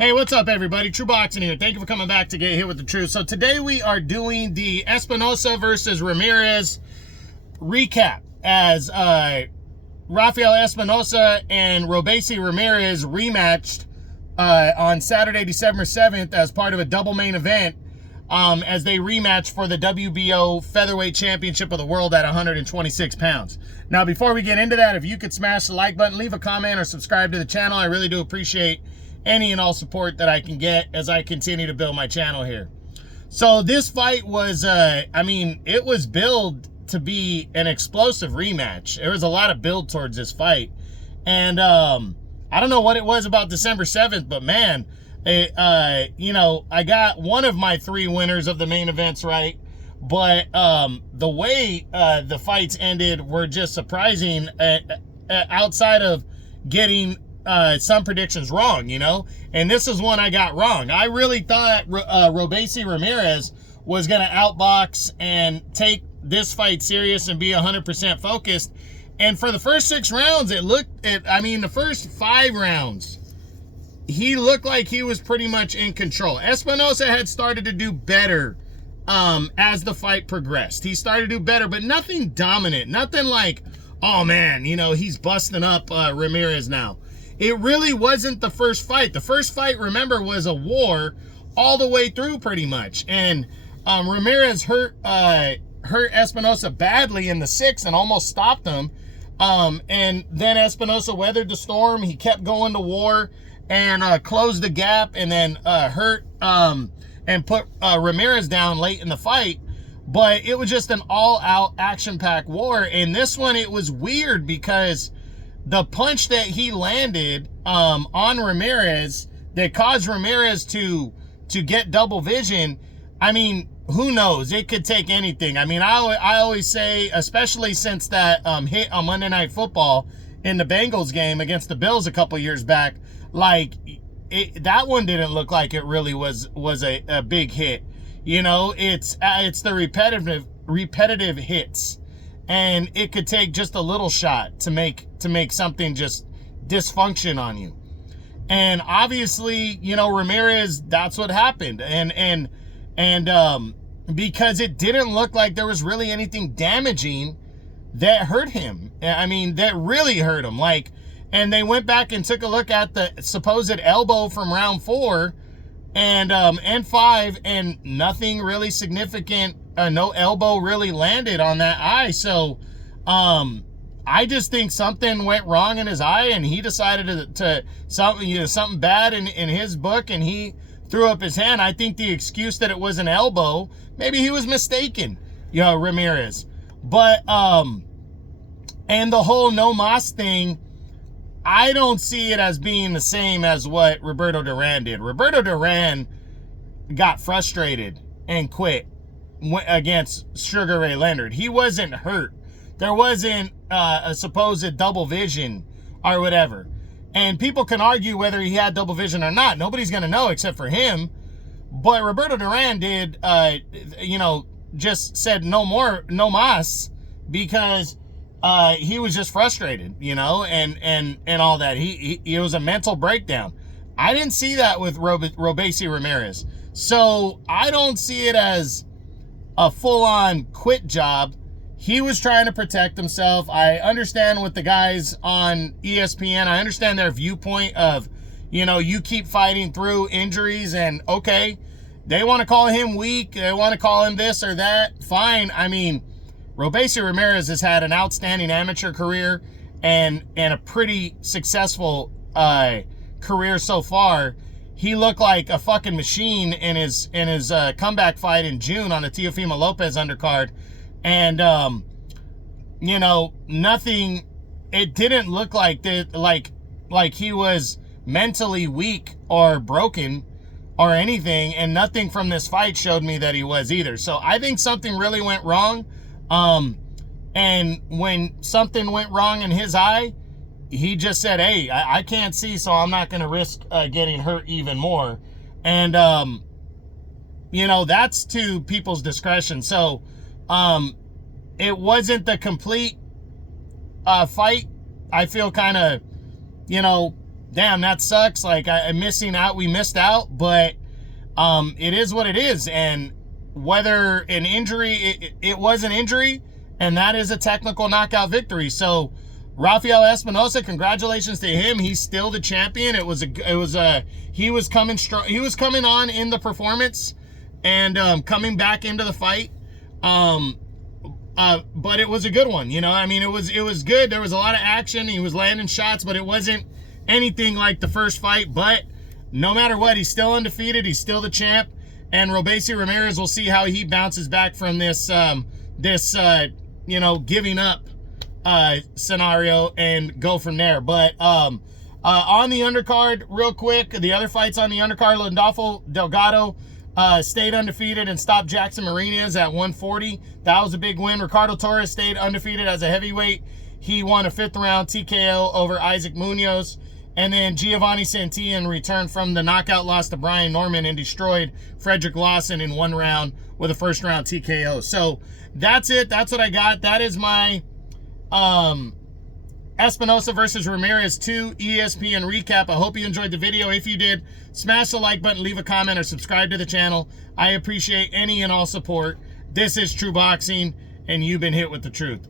Hey, what's up, everybody? True Boxing here. Thank you for coming back to Get Hit with the Truth. So today we are doing the Espinoza versus Ramirez recap as Rafael Espinoza and Robeisy Ramirez rematched on Saturday, December 7th as part of a double main event as they rematch for the WBO Featherweight Championship of the World at 126 pounds. Now, before we get into that, if you could smash the like button, leave a comment, or subscribe to the channel, I really do appreciate any and all support that I can get as I continue to build my channel here. So this fight was, it was billed to be an explosive rematch. There was a lot of build towards this fight. And I don't know what it was about December 7th, but man, I got one of my three winners of the main events right. But the way the fights ended were just surprising outside of getting some predictions wrong, and this is one I got wrong. I really thought Robeisy Ramirez was going to outbox and take this fight serious and be 100% focused. And for the first 6 rounds, the first 5 rounds, he looked like he was pretty much in control. Espinoza had started to do better as the fight progressed. He started to do better, but nothing dominant, nothing like, oh man, he's busting up Ramirez now. It really wasn't the first fight. The first fight, remember, was a war all the way through pretty much. And Ramirez hurt Espinoza badly in the 6th and almost stopped him. And then Espinoza weathered the storm. He kept going to war and closed the gap, and then hurt and put Ramirez down late in the fight. But it was just an all-out action-packed war. And this one, it was weird because the punch that he landed on Ramirez that caused Ramirez to get double vision, who knows? It could take anything. I always say, especially since that hit on Monday Night Football in the Bengals game against the Bills a couple years back, that one didn't look like it really was a big hit. It's the repetitive hits. And it could take just a little shot to make something just dysfunction on you. And obviously, Ramirez, that's what happened. And because it didn't look like there was really anything damaging that hurt him. That really hurt him. And they went back and took a look at the supposed elbow from round 4 and 5, and nothing really significant. No elbow really landed on that eye. So I just think something went wrong in his eye, and he decided to something bad in his book, and he threw up his hand. I think the excuse that it was an elbow, maybe he was mistaken, Ramirez. But and the whole no mas thing, I don't see it as being the same as what Roberto Duran did. Roberto Duran got frustrated and quit against Sugar Ray Leonard. He wasn't hurt. There wasn't a supposed double vision or whatever. And people can argue whether he had double vision or not. Nobody's going to know except for him. But Roberto Duran did, just said no mas, because he was just frustrated, and all that. It was a mental breakdown. I didn't see that with Robeisy Ramirez. So I don't see it as a full-on quit job. He was trying to protect himself. I understand with the guys on ESPN, I understand their viewpoint of, you keep fighting through injuries, and okay, they want to call him weak, they want to call him this or that, fine. Robeisy Ramirez has had an outstanding amateur career and a pretty successful career so far. He looked like a fucking machine in his comeback fight in June on the Teofimo Lopez undercard. And, nothing, it didn't look like that, like he was mentally weak or broken or anything. And nothing from this fight showed me that he was either. So I think something really went wrong. And when something went wrong in his eye, he just said, hey, I can't see, so I'm not going to risk getting hurt even more. And, that's to people's discretion. So, it wasn't the complete fight. I feel kind of, damn, that sucks. Like, I'm missing out. We missed out, but it is what it is. And whether an injury, it was an injury, and that is a technical knockout victory. So Rafael Espinoza, congratulations to him. He's still the champion. He was coming strong. He was coming on in the performance and coming back into the fight. But it was a good one, you know. I mean, it was good. There was a lot of action. He was landing shots, but it wasn't anything like the first fight. But no matter what, he's still undefeated. He's still the champ. And Robeisy Ramirez, will see how he bounces back from this giving up scenario and go from there. But on the undercard, real quick, the other fights on the undercard, Landolfo Delgado stayed undefeated and stopped Jackson Marinez at 140. That was a big win. Ricardo Torres stayed undefeated as a heavyweight. He won a 5th round TKO over Isaac Munoz. And then Giovanni Santillan returned from the knockout loss to Brian Norman and destroyed Frederick Lawson in 1 round with a 1st round TKO. So that's it. That's what I got. That is my Espinoza versus Ramirez 2 ESPN recap. I hope you enjoyed the video. If you did, smash the like button, leave a comment, or subscribe to the channel. I appreciate any and all support. This is True Boxing, and you've been hit with the truth.